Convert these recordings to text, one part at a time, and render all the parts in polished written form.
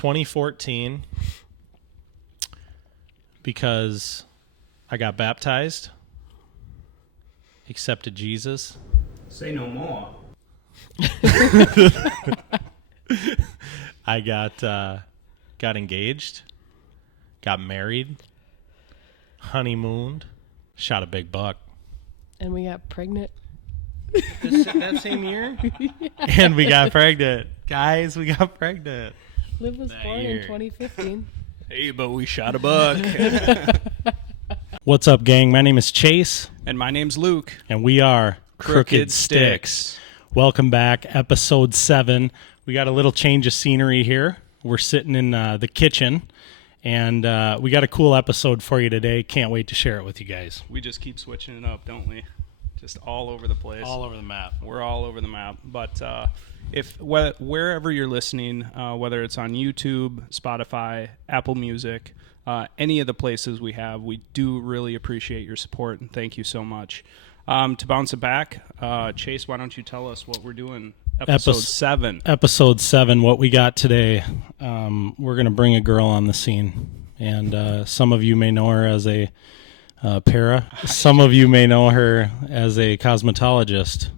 2014 because I got baptized, accepted Jesus. Say no more. I got engaged, got married, honeymooned, shot a big buck. And we got pregnant. That same year? Yeah. And we got pregnant. Guys, we got pregnant. Liv was born in 2015. Hey, but we shot a buck. What's up, gang? My name is Chase. And my name's Luke. And we are Crooked Stix. Welcome back, episode 7. We got a little change of scenery here. We're sitting in the kitchen, and we got a cool episode for you today. Can't wait to share it with you guys. We just keep switching it up, don't we? Just all over the place. All over the map. We're all over the map. But wherever you're listening, whether it's on YouTube, Spotify, Apple Music, any of the places we have, we do really appreciate your support, and thank you so much. To bounce it back, Chase, why don't you tell us what we're doing? Episode 7. Episode 7, what we got today. We're going to bring a girl on the scene, and some of you may know her as a para. Some of you may know her as a cosmetologist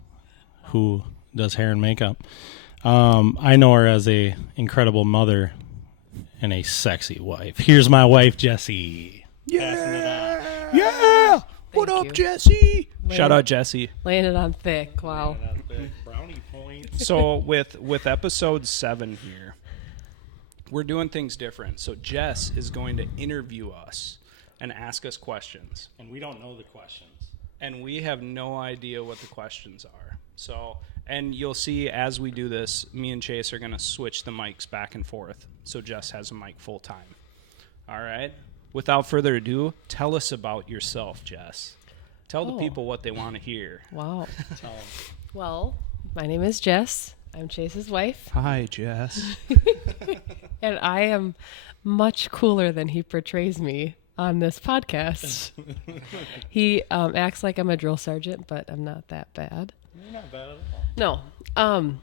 who does hair and makeup. I know her as a incredible mother and a sexy wife. Here's my wife, Jessie. Yeah! Yeah! What up, you. Jesse? Shout out, Jesse. Laying it on thick. Wow. Brownie points. So with episode 7 here, we're doing things different. So Jess is going to interview us and ask us questions. And we don't know the questions. And we have no idea what the questions are. So, and you'll see as we do this, me and Chase are going to switch the mics back and forth. So Jess has a mic full time. All right. Without further ado, tell us about yourself, Jess. Tell the people what they want to hear. Wow. Tell them. Well, my name is Jess. I'm Chase's wife. Hi, Jess. And I am much cooler than he portrays me on this podcast. He acts like I'm a drill sergeant, but I'm not that bad. You're not bad at all. No.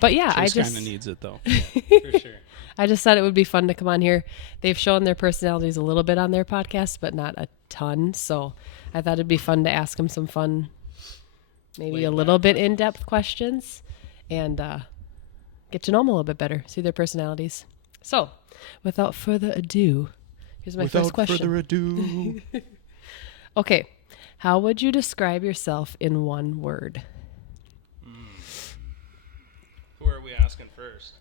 But yeah, Chase kind of needs it, though. For sure. I just thought it would be fun to come on here. They've shown their personalities a little bit on their podcast, but not a ton. So I thought it'd be fun to ask them some fun, maybe a little bit in-depth questions, and get to know them a little bit better, see their personalities. So without further ado, here's my first question. Without further ado. Okay. How would you describe yourself in one word? Who are we asking first?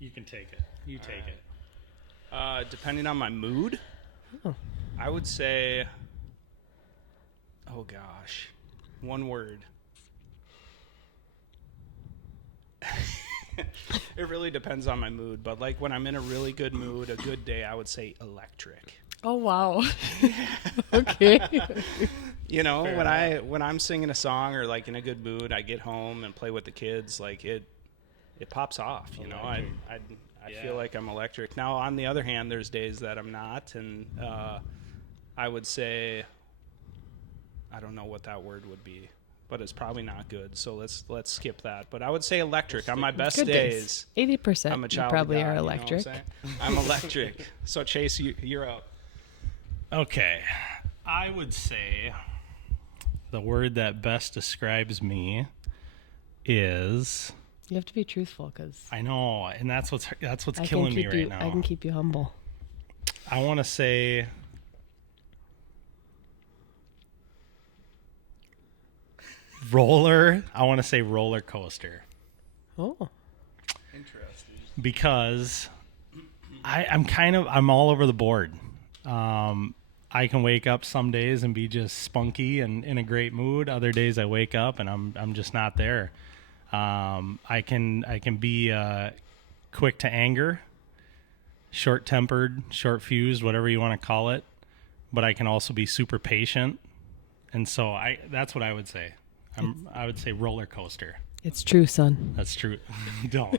You can take it. You take it. Depending on my mood, I would say, oh gosh, one word. It really depends on my mood, but like when I'm in a really good mood, a good day, I would say electric. Oh, wow. Okay. You know, when I'm singing a song or like in a good mood, I get home and play with the kids, like it pops off, you know. I feel like I'm electric. Now, on the other hand, there's days that I'm not, and I would say, I don't know what that word would be, but it's probably not good. So let's skip that. But I would say electric. On my best Good days, 80%. I'm a child you probably of God, are you know what electric. I'm electric. So Chase, you're up. Okay. I would say the word that best describes me is... You have to be truthful, because I know, and that's what's killing me right now. I can keep you humble. I want to say roller. I want to say roller coaster. Oh, Interesting. Because I'm all over the board. I can wake up some days and be just spunky and in a great mood. Other days I wake up and I'm just not there. I can be quick to anger, short-tempered, short-fused, whatever you want to call it. But I can also be super patient, and so that's what I would say. I would say roller coaster. it's true, son. That's true. Don't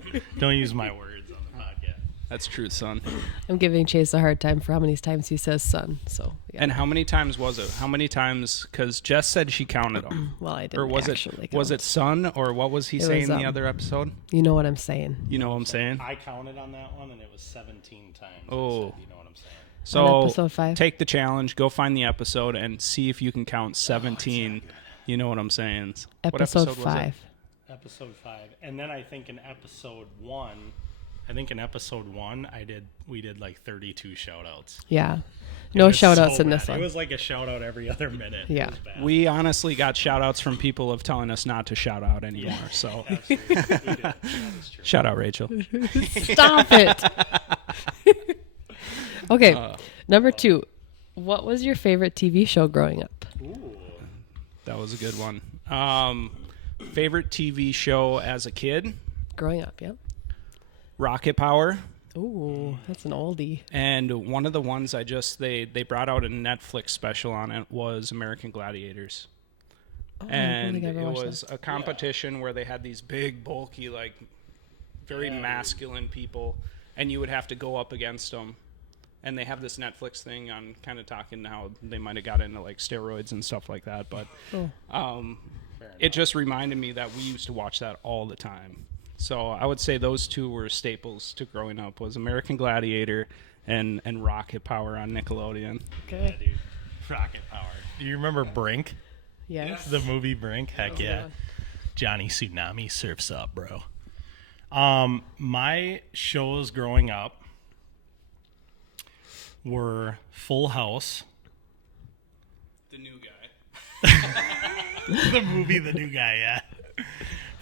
use my words on the podcast. That's true, son. I'm giving Chase a hard time for how many times he says son. So yeah. And how many times was it? How many times? Because Jess said she counted them. Well, I didn't Or was actually it was count. it son, or what was he saying was, in the other episode? You know what I'm saying. You know what I'm saying? I counted on that one, and it was 17 times. Oh. You know what I'm saying? So On episode 5? take the challenge, go find the episode, and see if you can count 17. You know what I'm saying? What Episode was it? 5. Episode 5, and then I think in episode 1, we did like 32 shout outs. Yeah. No shout outs in this It one. was like a shout out every other minute. Yeah. It was bad. We honestly got shout outs from people of telling us not to shout out anymore. So Absolutely. We did. That is true. shout out, Rachel. Stop it. Okay. Number 2. What was your favorite TV show growing up? Ooh. That was a good one. Favorite TV show as a kid? Growing up, yep. Rocket Power. Ooh, that's an oldie. And one of the ones they brought out a Netflix special on it was American Gladiators. Oh, I don't And think I it ever watched was a competition where they had these big, bulky, like very masculine people, and you would have to go up against them. And they have this Netflix thing on kind of talking how they might have got into like steroids and stuff like that. But it just reminded me that we used to watch that all the time. So I would say those two were staples to growing up, was American Gladiator and Rocket Power on Nickelodeon. Okay. Yeah, dude. Rocket Power. Do you remember Brink? Yes. The movie Brink? Heck yeah. Johnny Tsunami surfs up, bro. My shows growing up were Full House. The new guy. The movie The New Guy, yeah.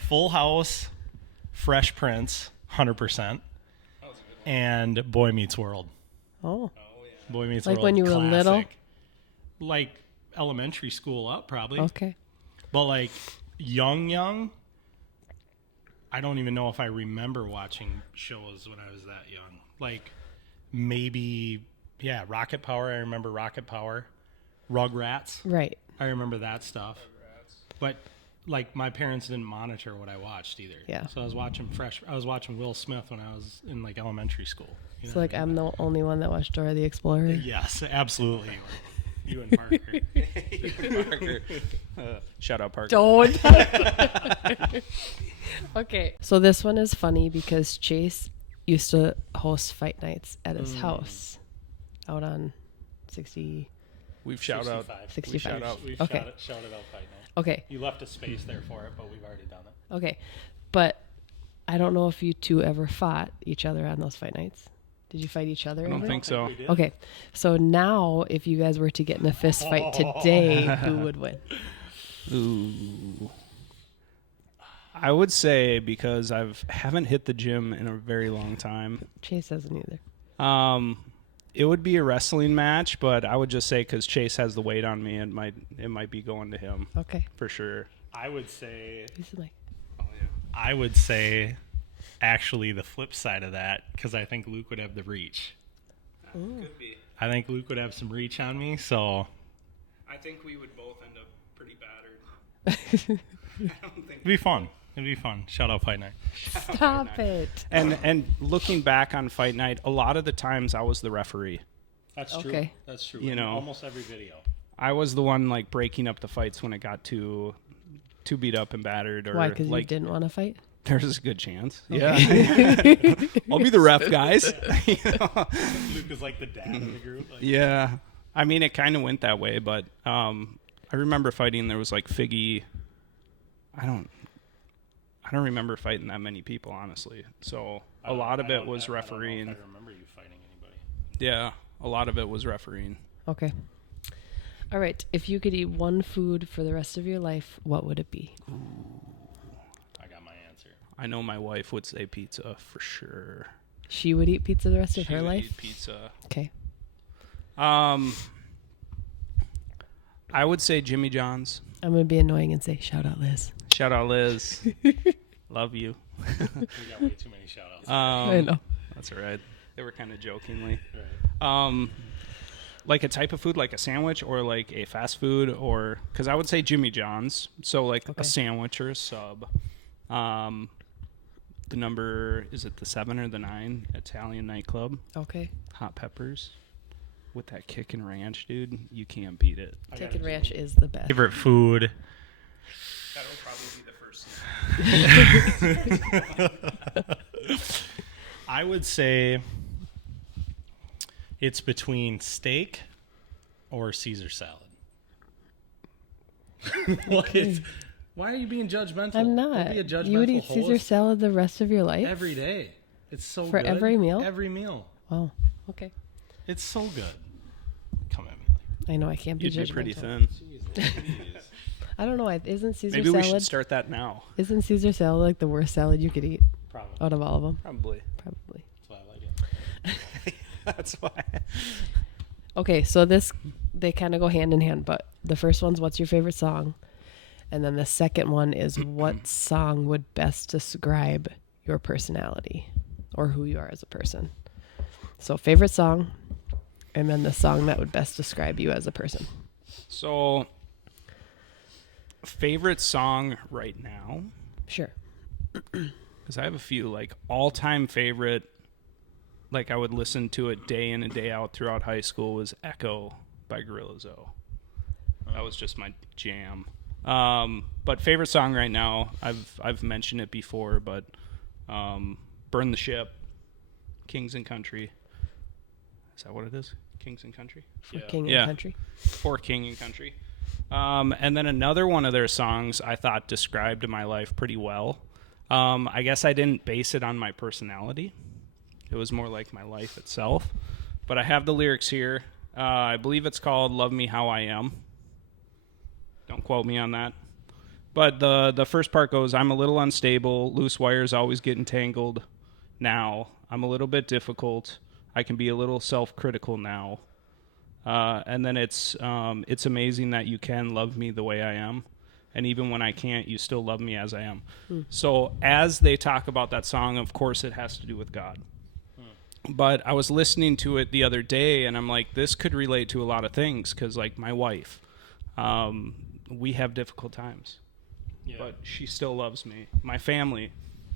Full House, Fresh Prince, 100%. And Boy Meets World. Oh. Boy Meets Like World. when you were classic. little? Like elementary school up, probably. Okay. But like young, I don't even know if I remember watching shows when I was that young. Like maybe, yeah, Rocket Power. I remember Rocket Power. Rugrats. Right. I remember that stuff. But like my parents didn't monitor what I watched either. Yeah. So I was watching Will Smith when I was in like elementary school. You So know like what I mean? I'm the only one that watched Dora the Explorer. Yes, absolutely. You and Parker. Parker. Shout out, Parker. Don't. Okay. So this one is funny because Chase used to host fight nights at his house out on 60. We've shout out. 65. shout out. We've Okay. shouted out Fight Night. Okay. You left a space there for it, but we've already done it. Okay. But I don't know if you two ever fought each other on those fight nights. Did you fight each other? I don't ever? think so. We did. Okay. So now if you guys were to get in a fist fight today, who would win? Ooh. I would say, because haven't hit the gym in a very long time. Chase doesn't either. It would be a wrestling match, but I would just say because Chase has the weight on me, it might be going to him Okay. for sure. I would say This is like actually the flip side of that, because I think Luke would have the reach. Could be. I think Luke would have some reach on me, so I think we would both end up pretty battered. I don't think it'd be fun. It'd be fun. Shout out Fight Night. Stop it. And looking back on Fight Night, a lot of the times I was the referee. That's true. true. That's true. You In know. almost every video. I was the one like breaking up the fights when it got too beat up and battered, or Why? Because like you didn't want to fight? there's a good chance. Yeah, I'll be the ref, guys. You know? Luke is like the dad of the group. Like, Yeah, I mean it kind of went that way, but I remember fighting. There was like Figgy. I don't remember fighting that many people, honestly. So a lot of it was refereeing. I remember you fighting anybody. Yeah, a lot of it was refereeing. Okay. All right. If you could eat one food for the rest of your life, what would it be? I got my answer. I know my wife would say pizza for sure. She would eat pizza the rest of She her would life? eat pizza. Okay. I would say Jimmy John's. I'm going to be annoying and say, shout out, Liz. Shout out, Liz. Love you. We got way too many shout outs. I know. That's all right. They were kind of jokingly. Right. Like a type of food, like a sandwich, or like a fast food, or because I would say Jimmy John's. So like Okay. a sandwich or a sub. the number, is it the 7 or the 9 Italian nightclub? Okay. Hot peppers with that kickin' ranch, dude. You can't beat it. Chicken ranch is the best. Favorite food. That'll probably be the first. I would say it's between steak or Caesar salad. Why are you being judgmental? I'm Don't not. be a judgmental You would eat host. Caesar salad the rest of your life? Every day. It's so For good. every meal? Every meal. Wow. Okay. It's so good. Come at me. I know I can't be You'd judgmental. be pretty thin. I don't know. Isn't Caesar Maybe salad? we should start that now. Isn't Caesar salad like the worst salad you could eat Probably. out of all of them? Probably. Probably. That's why I like it. That's why. Okay, so they kind of go hand in hand, but the first one's what's your favorite song? And then the second one is what song would best describe your personality or who you are as a person? So favorite song, and then the song that would best describe you as a person. So, favorite song right now? Sure. Because I have a few, like, all-time favorite, like, I would listen to it day in and day out throughout high school was Echo by Gorilla Zoe. That was just my jam. But favorite song right now, I've mentioned it before, but Burn the Ship, Kings and Country. Is that what it is? Kings and Country? For King and Country. For King and Country. And then another one of their songs I thought described my life pretty well. I guess I didn't base it on my personality. It was more like my life itself. But I have the lyrics here. I believe it's called Love Me How I Am. Don't quote me on that. But the first part goes, I'm a little unstable. Loose wires always get entangled. Now, I'm a little bit difficult. I can be a little self-critical now. And then it's amazing that you can love me the way I am. And even when I can't, you still love me as I am. So as they talk about that song, of course, it has to do with God. But I was listening to it the other day, and I'm like, this could relate to a lot of things. Because, like, my wife, we have difficult times. Yeah. But she still loves me. My family,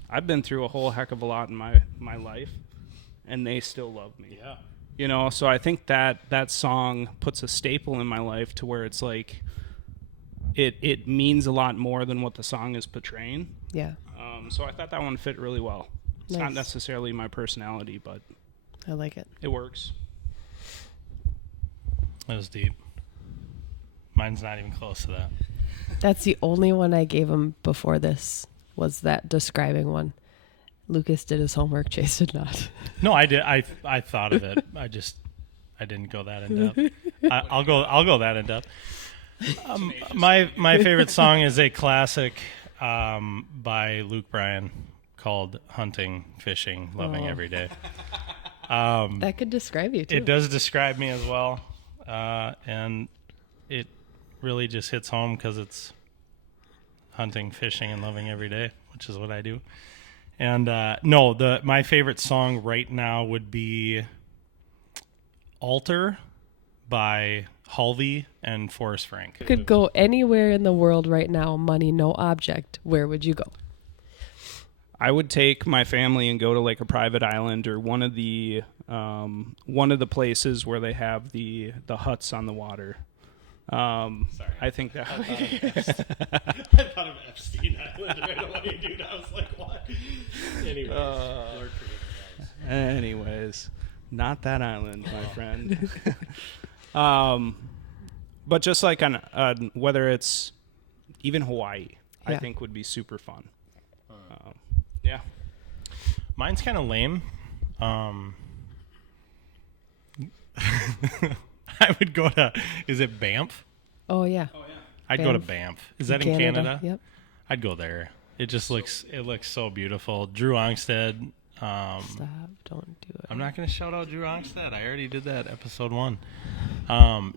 I've been through a whole heck of a lot in my life, and they still love me. Yeah. You know, so I think that song puts a staple in my life to where it's like it means a lot more than what the song is portraying. Yeah. So I thought that one fit really well. It's Nice. not necessarily my personality, but I like it. it works. That was deep. Mine's not even close to that. That's the only one I gave him before this was that describing one. Lucas did his homework, Chase did not. No, I did. I thought of it. I didn't go that in depth. I'll go that in depth. My favorite song is a classic by Luke Bryan called "Hunting, Fishing, Loving Every Day." That could describe you too. It does describe me as well, and it really just hits home because it's hunting, fishing, and loving every day, which is what I do. And my favorite song right now would be "Altar" by Halvey and Forrest Frank. Could go anywhere in the world right now, money, no object. Where would you go? I would take my family and go to like a private island or one of the places where they have the huts on the water. Sorry. I think that. I thought of Epstein Island right away, dude. I was like, what? Anyways, not that island, my friend. But just like on whether it's even Hawaii, I think would be super fun. Yeah. Mine's kind of lame. I would go to, is it Banff? Oh, yeah. I'd go to Banff. Is that in Canada? Yep. I'd go there. It just looks so beautiful. Drew Ongstead. Stop. Don't do it. I'm not going to shout out Drew Ongstead. I already did that episode 1.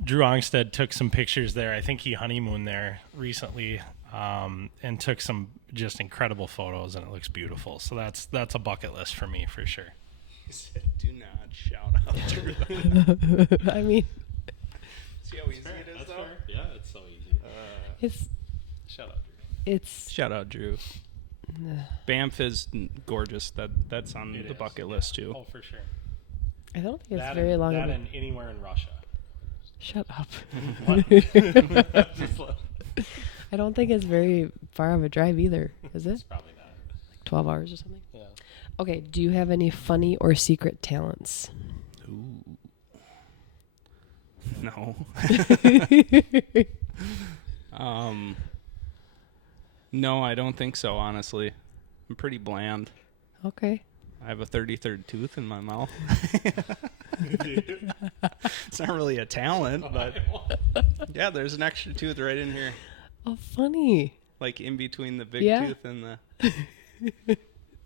Drew Ongstead took some pictures there. I think he honeymooned there recently, and took some just incredible photos, and it looks beautiful. So that's a bucket list for me for sure. He said, "Do not shout out Drew." I mean, See how easy it is, though? Yeah, it's so easy. it's Shout out Drew. Shout out Drew. Banff is gorgeous. That's on the bucket list too. Oh, for sure. I don't think it's That very and, long. That and anywhere in Russia. Shut up. What? I don't think it's very far of a drive either, is it? It's probably not. Like 12 hours or something? Yeah. Okay, do you have any funny or secret talents? Ooh. No. No, I don't think so, honestly. I'm pretty bland. Okay. I have a 33rd tooth in my mouth. It's not really a talent, but yeah, there's an extra tooth right in here. Oh, funny. Like in between the big Yeah. tooth and the...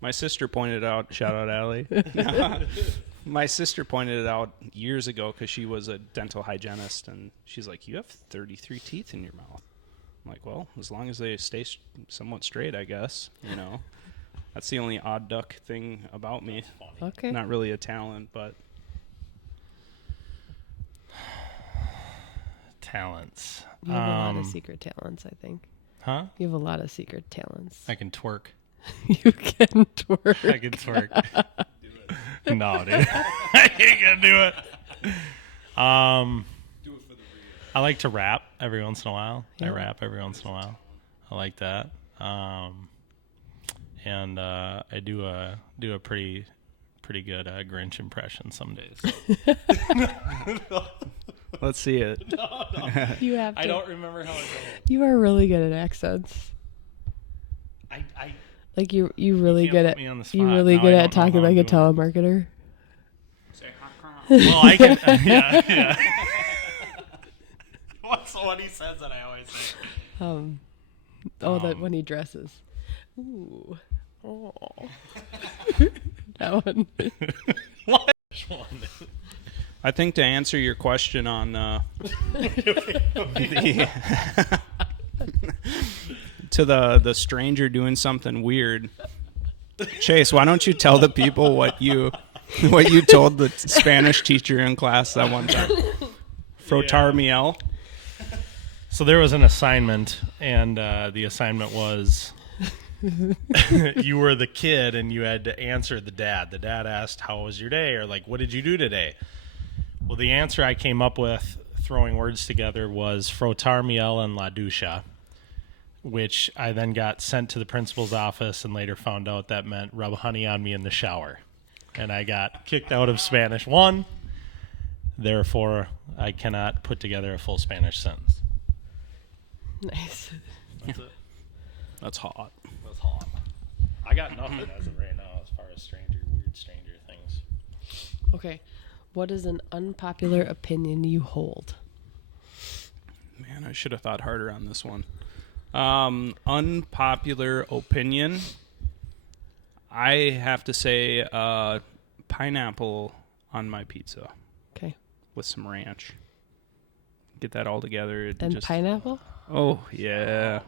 My sister pointed out, shout out Allie. My sister pointed it out years ago because she was a dental hygienist, and she's like, you have 33 teeth in your mouth. I'm like, well, as long as they stay somewhat straight, I guess, you know. That's the only odd duck thing about me. Okay. Not really a talent, but... Talents. You have a lot of secret talents, I think. Huh? You have a lot of secret talents. I can twerk. You can twerk. I can twerk. No, dude. I ain't gonna do it. Do it for the video. I like to rap every once in a while. Yeah. I rap every once in a while. I like that. And I do a pretty good Grinch impression some days. Let's see it. You have to. I don't remember how it goes. You are really good at accents. I Like you really can't good put at me on the you spot. really Now good I at don't know talking how I'm like a doing telemarketer. well, I can. Yeah. What's the one he says that I always say? That when he dresses. Ooh. Oh. That one. What? One. I think to answer your question on the stranger doing something weird, Chase, why don't you tell the people what you told the Spanish teacher in class that one time? Frotar miel. So there was an assignment, and the assignment was you were the kid, and you had to answer the dad. The dad asked, "How was your day?" or like, "What did you do today?" Well, the answer I came up with, throwing words together, was frotar miel en la ducha, which I then got sent to the principal's office and later found out that meant rub honey on me in the shower. And I got kicked out of Spanish 1. Therefore, I cannot put together a full Spanish sentence. Nice. That's it. That's hot. That's hot. I got nothing as of right now as far as weird stranger things. Okay. What is an unpopular opinion you hold? Man, I should have thought harder on this one. Unpopular opinion. I have to say pineapple on my pizza Okay. with some ranch. Get that all together. And pineapple? Oh, yeah.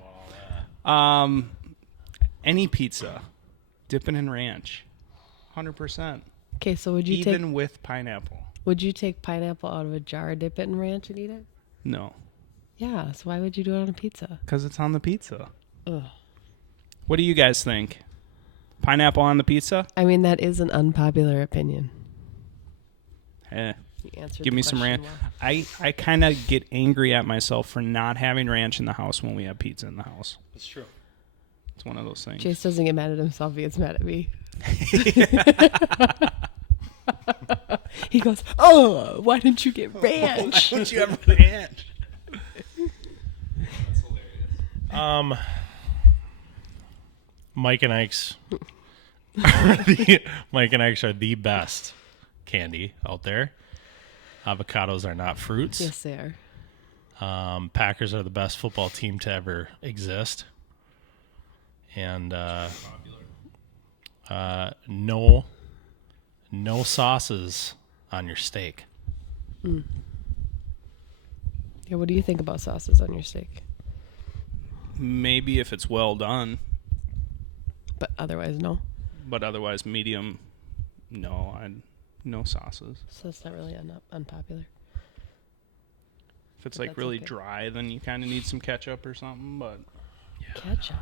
Any pizza. Dipping in ranch. 100%. Okay, so would you Even with pineapple. take pineapple out of a jar, dip it in ranch, and eat it? No. Yeah, so why would you do it on a pizza? Because it's on the pizza. Ugh. What do you guys think? Pineapple on the pizza? I mean, that is an unpopular opinion. Eh. You answered Give the me some question ranch. well. I kind of get angry at myself for not having ranch in the house when we have pizza in the house. It's true. It's one of those things. Chase doesn't get mad at himself, he gets mad at me. He goes, "Oh, why didn't you get ranch?" Don't you have ranch? That's hilarious. Mike and Ike's are the best candy out there. Avocados are not fruits. Yes, they are. Packers are the best football team to ever exist. And no sauces on your steak. Yeah, what do you think about sauces on your steak? Maybe if it's well done, But otherwise, no. but otherwise medium. No, no sauces. So that's not really unpopular. If it's But like that's really okay. dry, then you kind of need some ketchup or something. But Ketchup.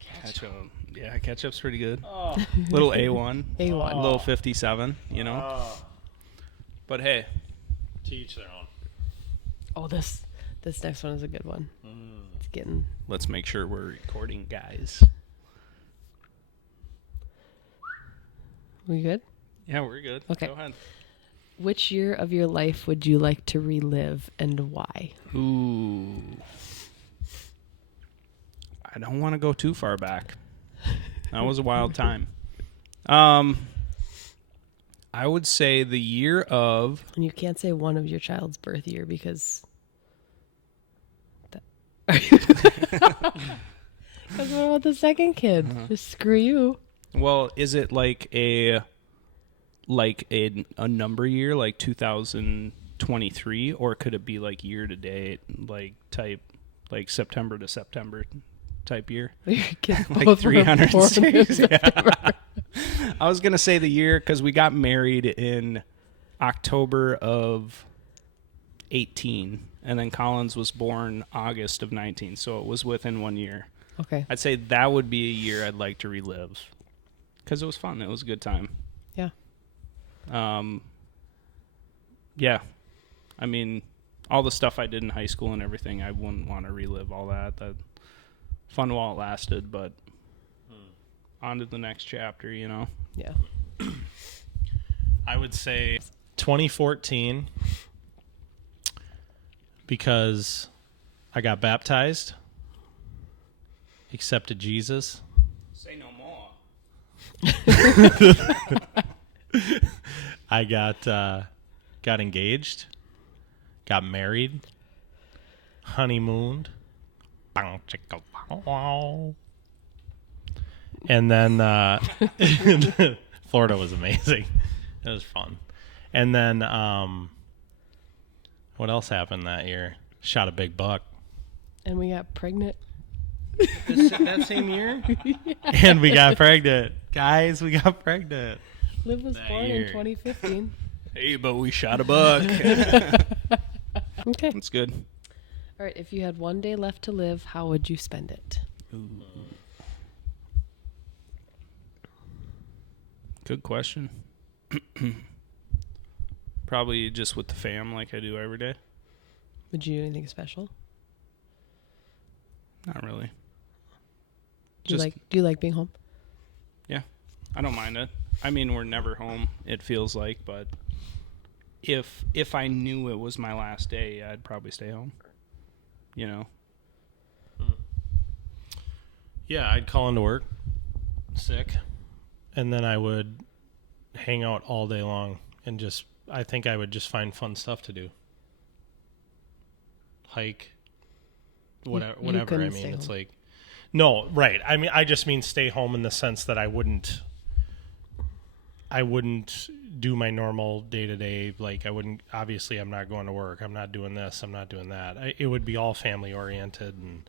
ketchup, Yeah, ketchup's pretty good. Oh. Little A1. A1. Little 57, you know. But hey, To each their own. Oh, this next one is a good one. It's getting. let's make sure we're recording, guys. We good? Yeah, we're good. Okay. Go ahead. Which year of your life would you like to relive and why? Ooh. I don't want to go too far back. That was a wild time. I would say the year of... And you can't say one of your child's birth year because... Because what about the second kid? Just screw you. Well, is it like a number year, like 2023, or could it be like year to date, like September to September type year? Your kids Like both were 306 born in days, yeah. September. I was gonna say the year because we got married in October of 18, and then Collins was born August of 19, so it was within 1 year. Okay. I'd say that would be a year I'd like to relive because it was fun. It was a good time. Yeah. Yeah. I mean, all the stuff I did in high school and everything, I wouldn't want to relive all that. That fun while it lasted, but on to the next chapter, you know. Yeah. I would say 2014 because I got baptized, accepted Jesus. Say no more. I got engaged, got married, honeymooned, and then Florida was amazing. It was fun. And then what else happened that year? Shot a big buck. And we got pregnant. That same year? Yeah. And we got pregnant. Guys, we got pregnant. Liv was That born year. in 2015. Hey, but we shot a buck. Okay. That's good. All right. If you had 1 day left to live, how would you spend it? Good question. Probably just with the fam like I do every day. Would you do anything special? Not really. Do you like being home? Yeah, I don't mind it. I mean, we're never home, it feels like, but if I knew it was my last day, I'd probably stay home. You know? Yeah, I'd call into work sick, and then I would hang out all day long and I think I would just find fun stuff to do. Hike, whatever. I couldn't mean, stay it's home. like, no, right. I mean, I just mean stay home in the sense that I wouldn't do my normal day-to-day. Like obviously I'm not going to work. I'm not doing this. I'm not doing that. It would be all family oriented and,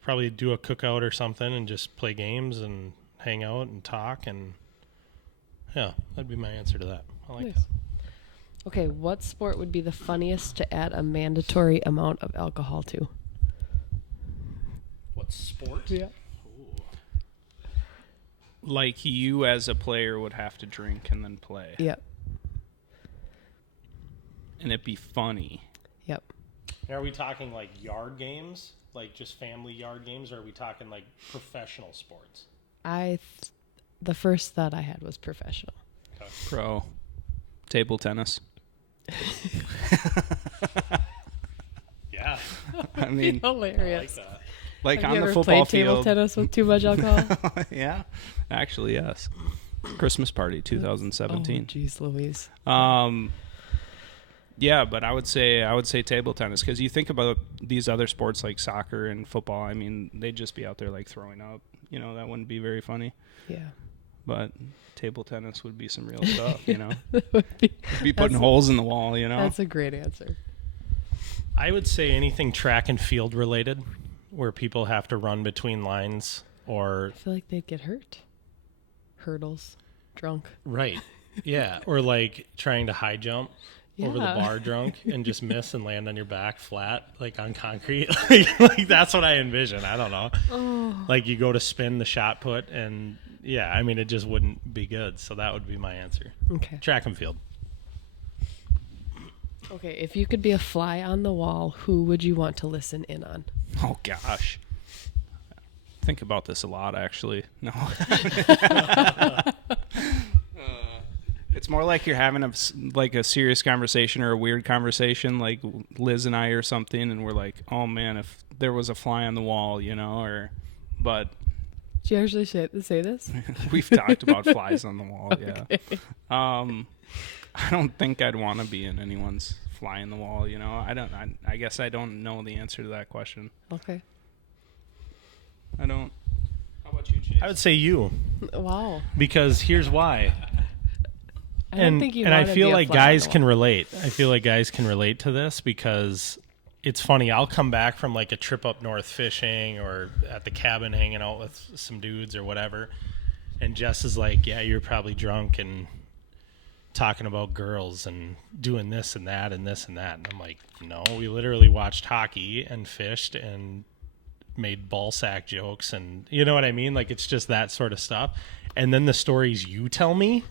probably do a cookout or something and just play games and hang out and talk. And yeah, that'd be my answer to that. I like Nice. that. Okay. What sport would be the funniest to add a mandatory amount of alcohol to? What sport? Yeah. Like you as a player would have to drink and then play. Yep. And it'd be funny. Yep. Are we talking like yard games, like just family yard games, or are we talking like professional sports? The first thought I had was professional. Okay. Pro. Table tennis. Yeah, I mean, I Hilarious. like that. like Have on you the ever football played table field. tennis with too much alcohol? Yeah. Actually, yes. Christmas party 2017. Oh, jeez, Louise. Yeah, but I would say table tennis because you think about these other sports like soccer and football. I mean, they'd just be out there like throwing up. You know, that wouldn't be very funny. Yeah. But table tennis would be some real stuff. You know, That would be be putting holes in the wall. You know, That's a great answer. I would say anything track and field related, where people have to run between lines or I feel like they'd get hurt. Hurdles. Drunk. right, yeah, or like trying to high jump. over the Yeah. bar drunk and just miss and land on your back flat, like on concrete. Like that's what I envision. I don't know. Oh. Like you go to spin the shot put and yeah, I mean, it just wouldn't be good. So that would be my answer. Okay. Track and field. Okay, if you could be a fly on the wall, who would you want to listen in on? Oh gosh. Think about this a lot, actually. No. It's more like you're having a serious conversation or a weird conversation, like Liz and I or something, and we're like, oh man, if there was a fly on the wall, but Did you actually say this? we've talked about flies on the wall, yeah. Okay. I don't think I'd want to be in anyone's fly in the wall, I guess I don't know the answer to that question. Okay. I don't. How about you, Chase? I would say you, Wow. because here's why. I don't think you and I wanna feel be a like fly on guys the can wall. relate. I feel like guys can relate to this because it's funny. I'll come back from like a trip up north fishing or at the cabin hanging out with some dudes or whatever. And Jess is like, yeah, you're probably drunk and talking about girls and doing this and that and this and that. And I'm like, no, we literally watched hockey and fished and made ball sack jokes. And you know what I mean? Like, it's just that sort of stuff. And then the stories you tell me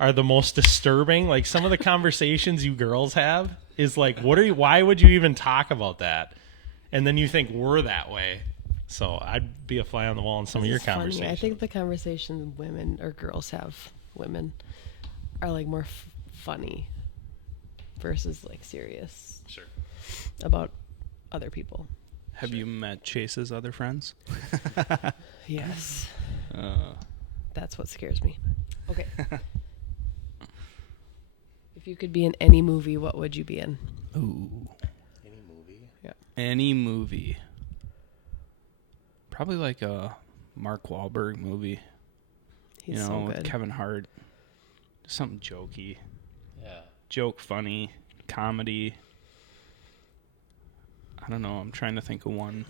are the most disturbing. Like some of the conversations you girls have is like, why would you even talk about that? And then you think we're that way. So I'd be a fly on the wall in some of your It's funny. conversations. I think the conversations women or girls have, women, are like more funny versus like serious Sure. about other people. Have you met Chase's other friends? Yes. Uh, That's what scares me. Okay. If you could be in any movie, what would you be in? ooh. Any movie? Any movie. Probably like a Mark Wahlberg movie. He's so with good. Kevin Hart. Something jokey. Yeah. Joke, funny, comedy. I don't know. I'm trying to think of one.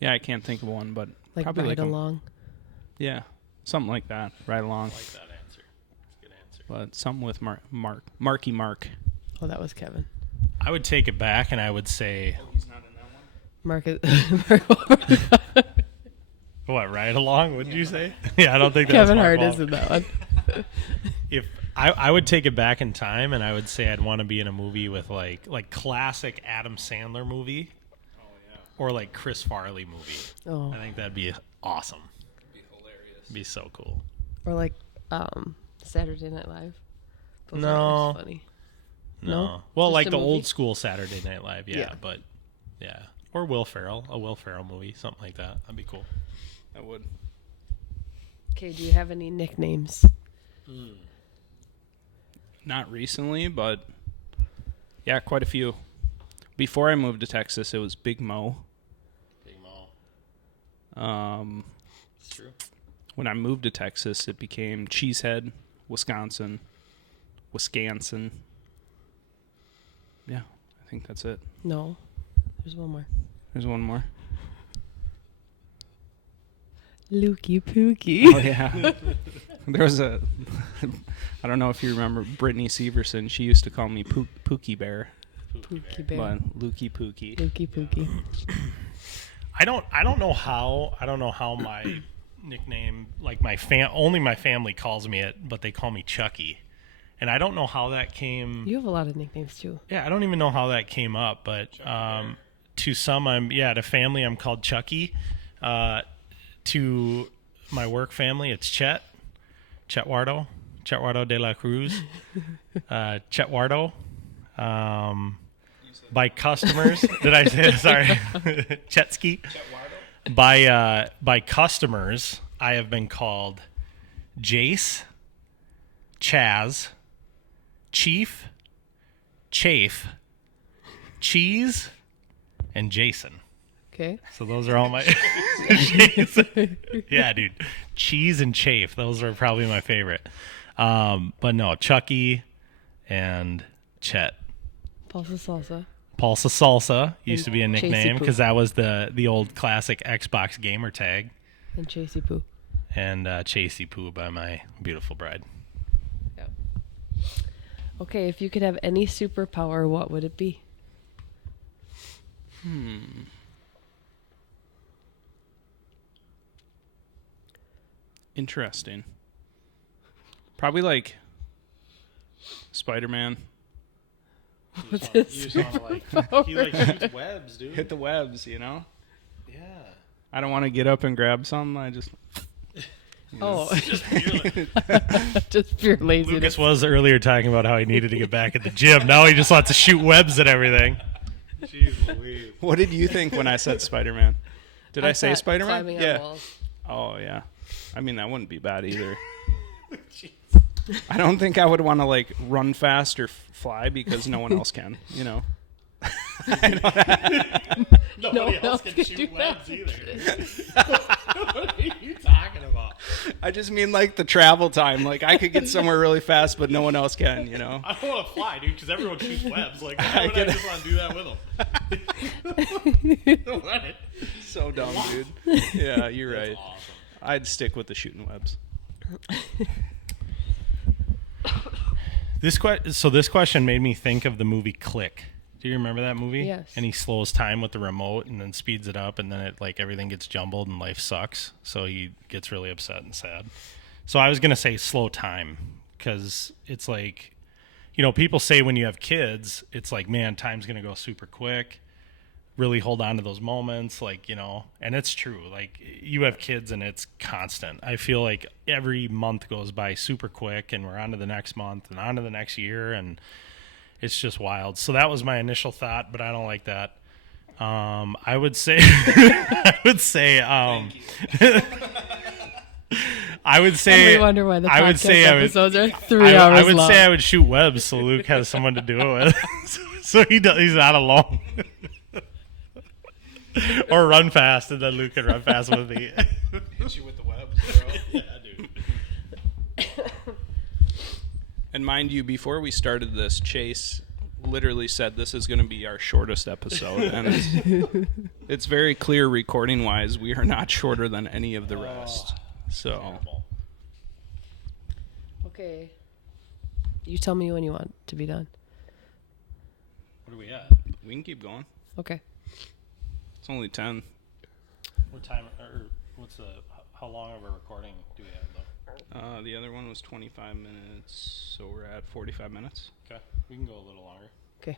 Yeah, I can't think of one, but Like probably ride like along. yeah, something like that. Right along. I like that answer. Good answer. But something with Marky Mark. Oh, that was Kevin. I would take it back and I would say, He's not in that one. Mark is what, ride along? What did you say? Yeah, I don't think that's Kevin Mark Hart is Wahlberg. in that one. If I would take it back in time and I would say I'd want to be in a movie with like classic Adam Sandler movie. Oh yeah. Or like Chris Farley movie. Oh, I think that'd be awesome. Be hilarious. Be so cool. or like Saturday Night Live. Those No. are always funny. No. No? Well, Just like a the movie? old school Saturday Night Live, Yeah. but yeah. Or Will Ferrell, a Will Ferrell movie, something like that. That'd be cool. I would. Okay, do you have any nicknames? Not recently, but yeah, quite a few. Before I moved to Texas, it was Big Mo. Big Mo. It's true. When I moved to Texas, it became Cheesehead, Wisconsin. Yeah, I think that's it. No. There's one more. There's one more. Lukey Pookie. Oh yeah. There was I don't know if you remember Brittany Severson. She used to call me Pookie Bear, Pookie Bear. but Lukey Pookie. Lukey Pookie. I don't know how my nickname, like only my family calls me it, but they call me Chucky. And I don't know how that came. You have a lot of nicknames too. Yeah, I don't even know how that came up, but to some, to family, I'm called Chucky. To my work family, it's Chetwardo de la Cruz, Chetwardo. By customers, did I say it? Sorry, Chetski. By customers, I have been called Jace, Chaz, Chief, Chafe, Cheese, and Jason. Okay. So those are all my yeah, dude. Cheese and Chafe. Those are probably my favorite. But no, Chucky and Chet. Pulsa Salsa. Pulsa Salsa used to be a And nickname Chasey Poo. because that was the old classic Xbox gamer tag. And Chasey Poo. And Chasey Poo by my beautiful bride. Yep. Okay, if you could have any superpower, what would it be? Interesting. Probably like Spider-Man. What's You his just want to like, he like shoots webs, dude. Hit the webs, you know? Yeah. I don't want to get up and grab something. I just... Oh, Just pure, just pure laziness. Lucas was earlier talking about how he needed to get back at the gym. Now he just wants to shoot webs at everything. Jeez Louise. What did you think when I said Spider-Man? Did I say thought Spider-Man? climbing on Yeah. walls. Oh, yeah. I mean, that wouldn't be bad either. I don't think I would want to, like, run fast or fly because no one else can, you know? Nobody else can shoot do webs that. Either. What are you talking about? I just mean, like, the travel time. Like, I could get somewhere really fast, but no one else can, you know? I don't want to fly, dude, because everyone shoots webs. Like, why would I just want to do that with them? Don't let it. So dumb, dude. Yeah, you're right. Awesome. I'd stick with the shooting webs. This question made me think of the movie Click. Do you remember that movie? Yes. And he slows time with the remote and then speeds it up, and then it like everything gets jumbled and life sucks. So he gets really upset and sad. So I was gonna say slow time because it's like, you know, people say when you have kids, it's like, man, time's gonna go super quick. Really hold on to those moments, like, you know, and it's true. Like, you have kids and it's constant. I feel like every month goes by super quick, and we're on to the next month and on to the next year, and it's just wild. So that was my initial thought, but I don't like that. I would say, I would say, I would say, And we wonder why the podcast I would say episodes are 3 hours I would long. say I would shoot webs so Luke has someone to do it with, so he's not alone. Or run fast, and then Luke can run fast with me. Hit you with the webs, bro. Yeah, dude. And mind you, before we started this, Chase literally said this is going to be our shortest episode. And it's very clear recording-wise, we are not shorter than any of the rest. So, Okay. You tell me when you want to be done. What are we at? we can keep going. Okay. It's only 10. What time, or what's the, how long of a recording do we have, though? The other one was 25 minutes, so we're at 45 minutes. Okay, we can go a little longer. Okay.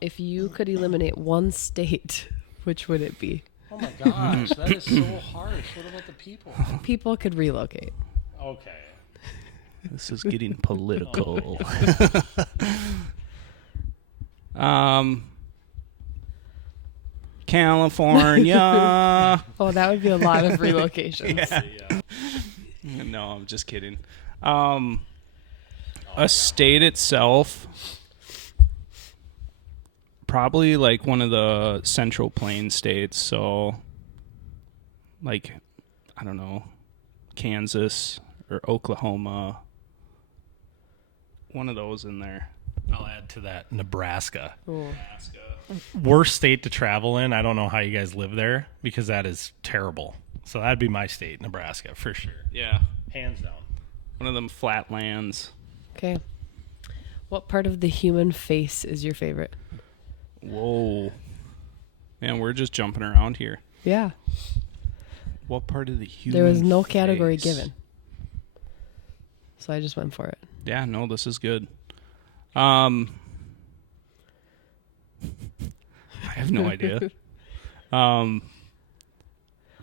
If you could eliminate one state, which would it be? Oh my gosh, that is so harsh. What about the people? People could relocate. Okay. This is getting political. California. Oh, that would be a lot of relocations. Yeah. No, I'm just kidding. A state itself, probably like one of the Central Plains states. So, like, I don't know, Kansas or Oklahoma. One of those in there. I'll add to that Nebraska. Ooh. Worst state to travel in. I don't know how you guys live there because that is terrible. So that'd be my state, Nebraska, for sure. Yeah. Hands down. One of them flatlands. Okay. What part of the human face is your favorite? Whoa. Man, we're just jumping around here. Yeah. What part of the human There was no category face? given. So I just went for it. Yeah, no, this is good. I have no idea.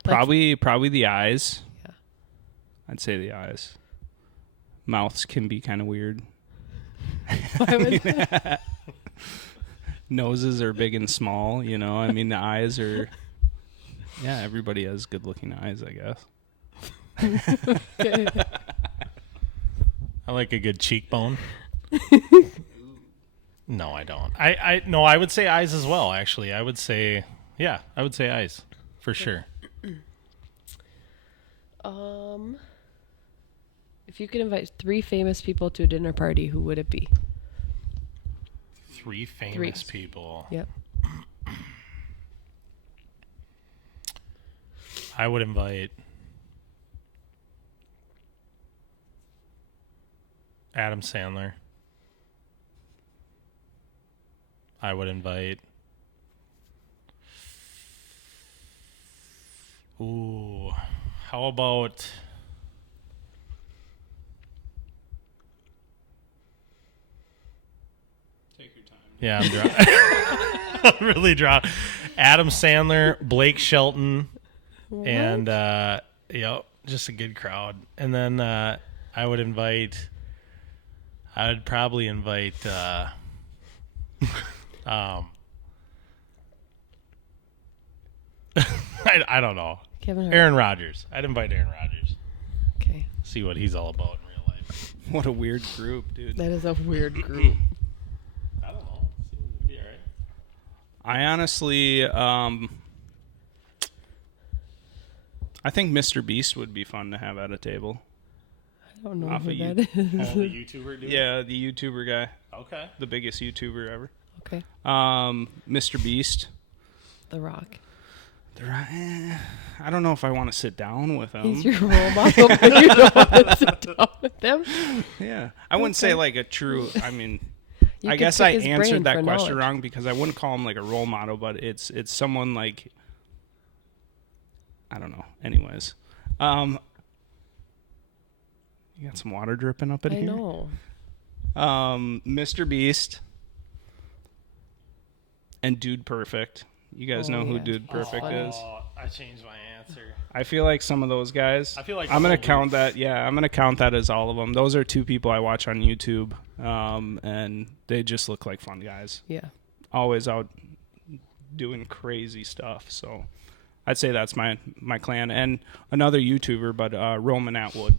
Probably the eyes. Yeah. I'd say the eyes. Mouths can be kind of weird. Why would Noses are big and small, you know. I mean, the eyes are... Yeah, everybody has good-looking eyes, I guess. Okay. I like a good cheekbone. No, I don't. No, I would say eyes as well, actually. I would say eyes for sure. If you could invite 3 famous people to a dinner party, who would it be? 3 famous people. Yep. I would invite Adam Sandler, I would invite. Ooh, how about? Take your time. Yeah, I'm dry. I'm really dry. Adam Sandler, Blake Shelton, and just a good crowd. And then I would probably invite I don't know. Kevin Hart. Aaron Rodgers. I'd invite Aaron Rodgers. Okay. See what he's all about in real life. What a weird group, dude. That is a weird group. I don't know. It'd be all right. I honestly, I think Mr. Beast would be fun to have at a table. I don't know Off who of that you. is. Oh, the YouTuber dude? Yeah, the YouTuber guy, Okay. the biggest YouTuber ever. Okay. Mr. Beast. The Rock. I don't know if I want to sit down with him. He's your role model, but you don't want to sit down with them. Yeah, I wouldn't say like a true. I mean, You I could guess pick I his brain answered that for question knowledge. wrong because I wouldn't call him like a role model, but it's someone like I don't know. Anyways, you got some water dripping up in I here. know. Mr. Beast and Dude Perfect. You guys Oh, know who yeah. Dude That's Perfect funny. is. Oh, I changed my answer. I feel like some of those guys. I feel like I'm the gonna whole count group. that. Yeah, I'm gonna count that as all of them. Those are two people I watch on YouTube, and they just look like fun guys. Yeah. Always out doing crazy stuff. So I'd say that's my clan. And another YouTuber, but Roman Atwood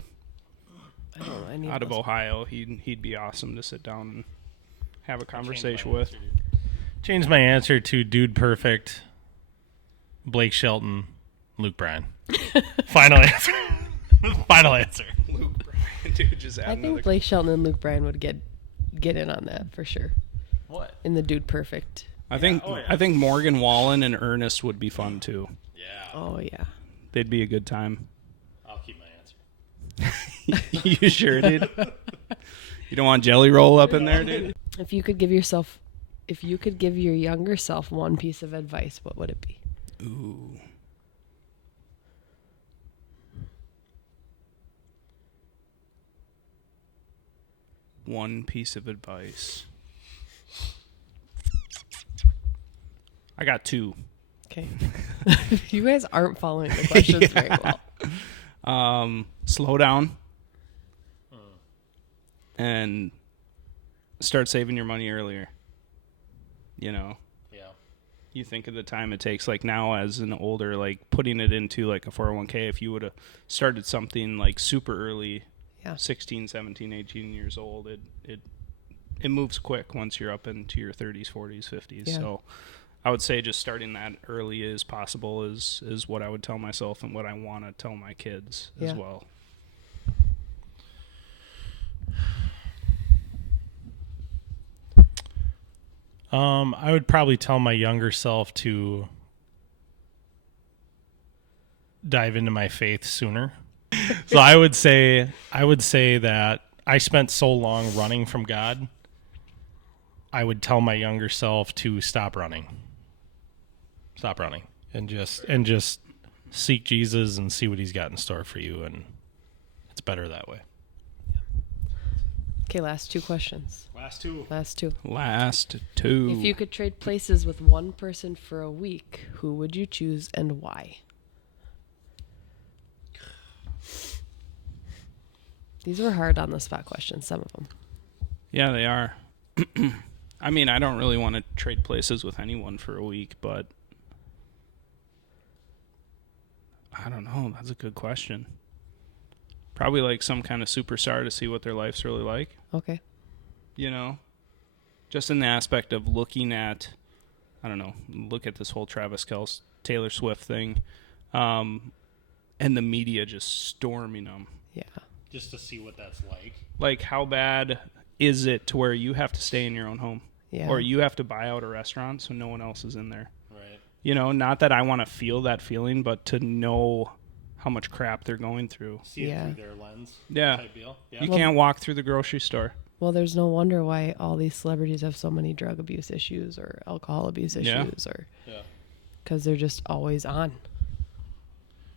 I don't know any out of those. Ohio. He'd be awesome to sit down and have a conversation my with. answer, dude. Changed my answer to Dude Perfect, Blake Shelton, Luke Bryan. Final answer. Final answer. Luke Bryan, dude, just add I another. think Blake Shelton and Luke Bryan would get in on that for sure. What? In the Dude Perfect. I think Oh, yeah. I think Morgan Wallen and Ernest would be fun too. Yeah. Oh yeah. They'd be a good time. I'll keep my answer. You sure, dude? You don't want Jelly Roll up in there, dude? If you could give your younger self one piece of advice, what would it be? Ooh. One piece of advice. I got two. Okay. You guys aren't following the questions very well. Slow down and start saving your money earlier. You know, Yeah. you think of the time it takes, like now as an older, like putting it into like a 401k, if you would have started something like super early, Yeah. 16, 17, 18 years old, it moves quick once you're up into your 30s, 40s, 50s. Yeah. So I would say just starting that early as possible is what I would tell myself and what I want to tell my kids as Yeah. well. I would probably tell my younger self to dive into my faith sooner. So I would say that I spent so long running from God. I would tell my younger self to stop running. Stop running and just seek Jesus and see what he's got in store for you, and it's better that way. Okay, last two questions. Last two. Last two. If you could trade places with one person for a week, who would you choose and why? These were hard on the spot questions, some of them. Yeah, they are. I mean, I don't really want to trade places with anyone for a week, but I don't know. That's a good question. Probably like some kind of superstar to see what their life's really like, Okay. you know? Just in the aspect of looking at, I don't know, look at this whole Travis Kelce, Taylor Swift thing, and the media just storming them. Yeah. Just to see what that's like. Like, how bad is it to where you have to stay in your own home? Yeah. Or you have to buy out a restaurant so no one else is in there? Right. You know, not that I want to feel that feeling, but to know how much crap they're going through. See it Yeah. through their lens. Yeah. Type deal. Yeah. You can't walk through the grocery store. Well, there's no wonder why all these celebrities have so many drug abuse issues or alcohol abuse issues, or because they're just always on.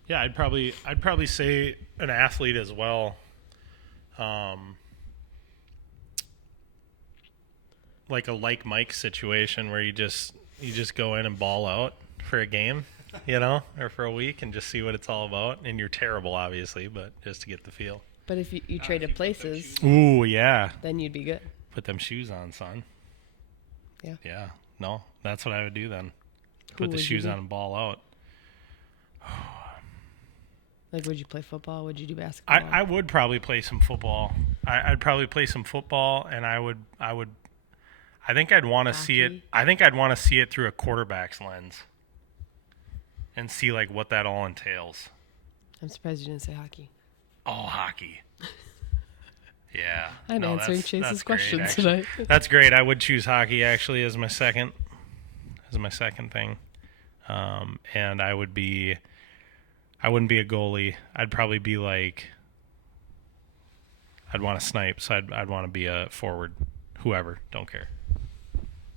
Yeah, I'd probably say an athlete as well. Like a like Mike situation where you just go in and ball out for a game, or for a week and just see what it's all about. And you're terrible, obviously, but just to get the feel. But if you traded places, ooh, yeah, then you'd be good. Put them shoes on, son. Yeah. Yeah. No, that's what I would do then. Who Put the would you shoes be? on and ball out. Like, would you play football? Would you do basketball? I would probably play some football. I'd probably play some football, and I think I'd want to see it. I think I'd want to see it through a quarterback's lens, and see like what that all entails. I'm surprised you didn't say hockey. Oh, hockey. Yeah. I'm answering that's Chase's great, questions actually. tonight. That's great. I would choose hockey actually as my second thing, and I wouldn't be a goalie. I'd probably be like, I'd want to snipe, so I'd want to be a forward, whoever, don't care.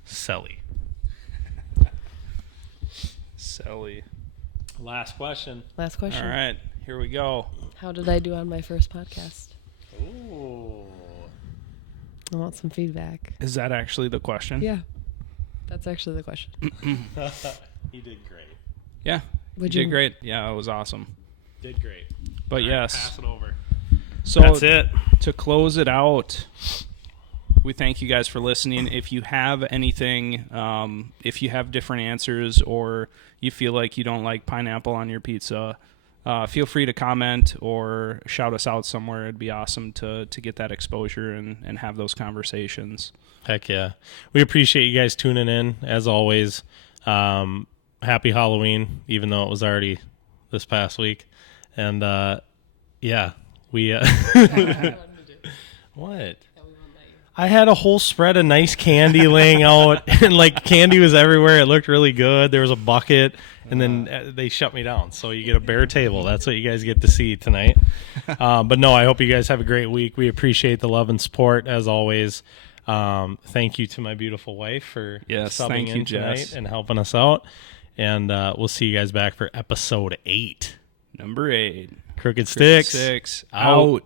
Selly. Last question. Last question. All right, here we go. How did I do on my first podcast? Ooh. I want some feedback. Is that actually the question? Yeah. That's actually the question. You did great. Yeah. Would you you- did great. Yeah, it was awesome. Did great. But All right, yes. Pass it over. So That's it. To close it out, we thank you guys for listening. If you have anything, if you have different answers or you feel like you don't like pineapple on your pizza, feel free to comment or shout us out somewhere. It'd be awesome to get that exposure and have those conversations. Heck yeah. We appreciate you guys tuning in, as always. Happy Halloween, even though it was already this past week. And, yeah, we... What? I had a whole spread of nice candy laying out, and, like, candy was everywhere. It looked really good. There was a bucket, and then they shut me down. So you get a bare table. That's what you guys get to see tonight. But, no, I hope you guys have a great week. We appreciate the love and support, as always. Thank you to my beautiful wife for subbing thank in you, tonight Jess. and helping us out. And we'll see you guys back for episode 8. Number 8. Crooked Stix. Six. Out.